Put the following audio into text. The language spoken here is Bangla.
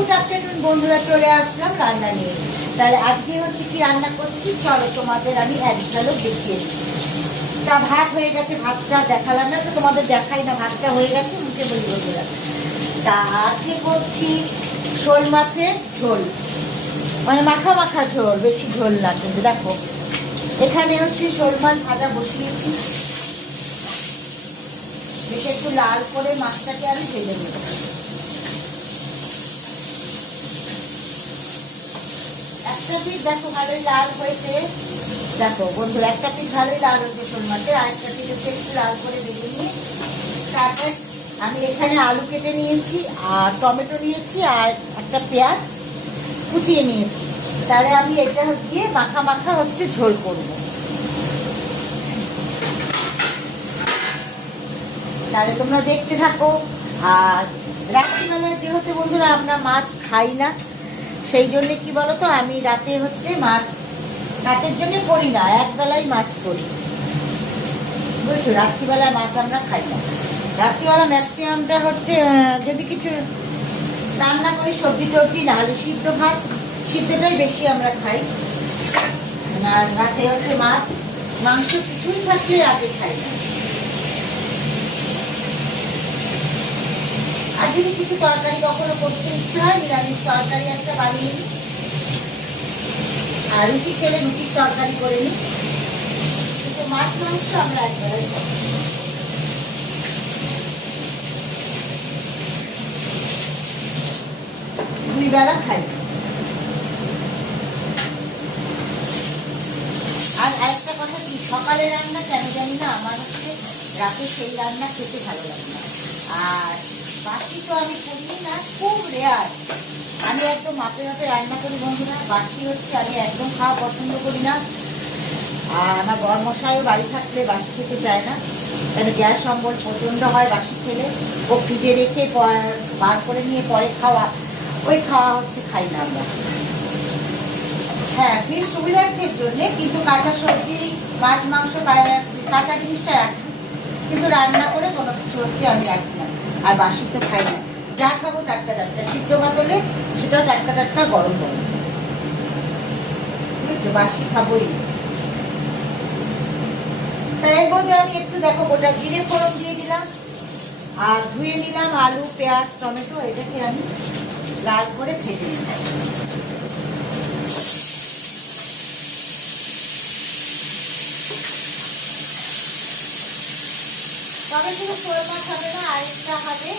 গুড আফটারনুন বন্ধুরা, চলে আসলাম রান্না নিয়ে। তাহলে আজকে হচ্ছে কি রান্না করছি, চলো তোমাদের আমি এক ঝলক দেখিয়ে দিই। তা ভাত হয়ে গেছে, ভাতটা দেখালাম না তো, তোমাদের দেখাই না, ভাতটা হয়ে গেছে, মুখে বলি বন্ধুরা। তা আজকে করছি শোল মাছের ঝোল, মানে মাখা মাখা ঝোল, বেশি ঝোল না। কিন্তু দেখো এখানে হচ্ছে শোল মাছ ভাজা বসিয়েছি, বেশ একটু লাল করে মাছটাকে আমি ভেজে নেব। একটা পিস দেখো ভালোই লাল হয়েছে, দেখো বন্ধুরা একটা পিস ভালোই লাল হয়েছে শোল মাছের, আরেকটা পিস হচ্ছে একটু লাল করে ভেজে নিয়ে তারপর আমি এখানে আলু কেটে নিয়েছি আর টমেটো নিয়েছি আর একটা পেঁয়াজ কুচিয়ে নিয়েছি। তাহলে আমি এটা দিয়ে মাখা মাখা হচ্ছে ঝোল করব। তাহলে তোমরা দেখতে থাকো। আর রাত্রিবেলায় যেহেতু বন্ধুরা আমরা মাছ খাই না, সেই জন্যে কি বলতো, আমি রাতে হচ্ছে মাছ রাতের জন্য করি না, একবেলাই মাছ করি, বুঝছো। রাত্রিবেলায় মাছ আমরা খাই না, রাত্রিবেলা ম্যাক্সিমামটা হচ্ছে যদি কিছু রান্না করি সবজি টবজি, না হলে সিদ্ধ ভাত, সিদ্ধটাই বেশি আমরা খাই। আর রাতে হচ্ছে মাছ মাংস কিছুই থাকলে রাতে খাই না। আর যদি কিছু তরকারি কখনো করতে ইচ্ছা হয়, নিরামিষ তরকারি একটা বানিয়ে নিই, আর রুটি খেলে রুটির তরকারি করে নিই, কিন্তু মাছ মাংস আমরা একবারে খাই। দুই বেলা খাই। আর আরেকটা কথা কি, সকালে রান্না কেন জানি না আমার হচ্ছে রাতে সেই রান্না খেতে ভালো লাগে না। আর বাসি তো আমি করি না, খুব রেয়ার। আমি একদম মাপে মাপে রান্না করি বন্ধুরা, বাসি হচ্ছে আমি একদম খাওয়া পছন্দ করি না। আর আমার বর মশাইও বাড়ি থাকলে বাসি খেতে চায় না, কেন গ্যাস অম্বল প্রচণ্ড হয় বাসি খেলে। ও ফ্রিজে রেখে বার করে নিয়ে পরে খাওয়া, ওই খাওয়া হচ্ছে খাই না আমরা। হ্যাঁ, ফ্রিজ সুবিধার্থের জন্যে, কিন্তু কাঁচা সবজি মাছ মাংস কাঁচা জিনিসটা রাখি, কিন্তু রান্না করে কোনো কিছু হচ্ছে আমি রাখি না। আর বাসি তো খাই না, যা খাবো টাটকা টাটকা, সিদ্ধ ভাত হলে সেটাও টাটকা টাটকা গরম গরম, বুঝছো, বাসি খাবোই। তাই এর মধ্যে আমি একটু দেখো গোটা জিরে ফোড়ন দিয়ে দিলাম, আর ধুয়ে নিলাম আলু পেঁয়াজ টমেটো, এটাকে আমি লাল করে ভেজে নিলাম। তবে শুধু শোল মাছ হবে না, আরেকটা হবে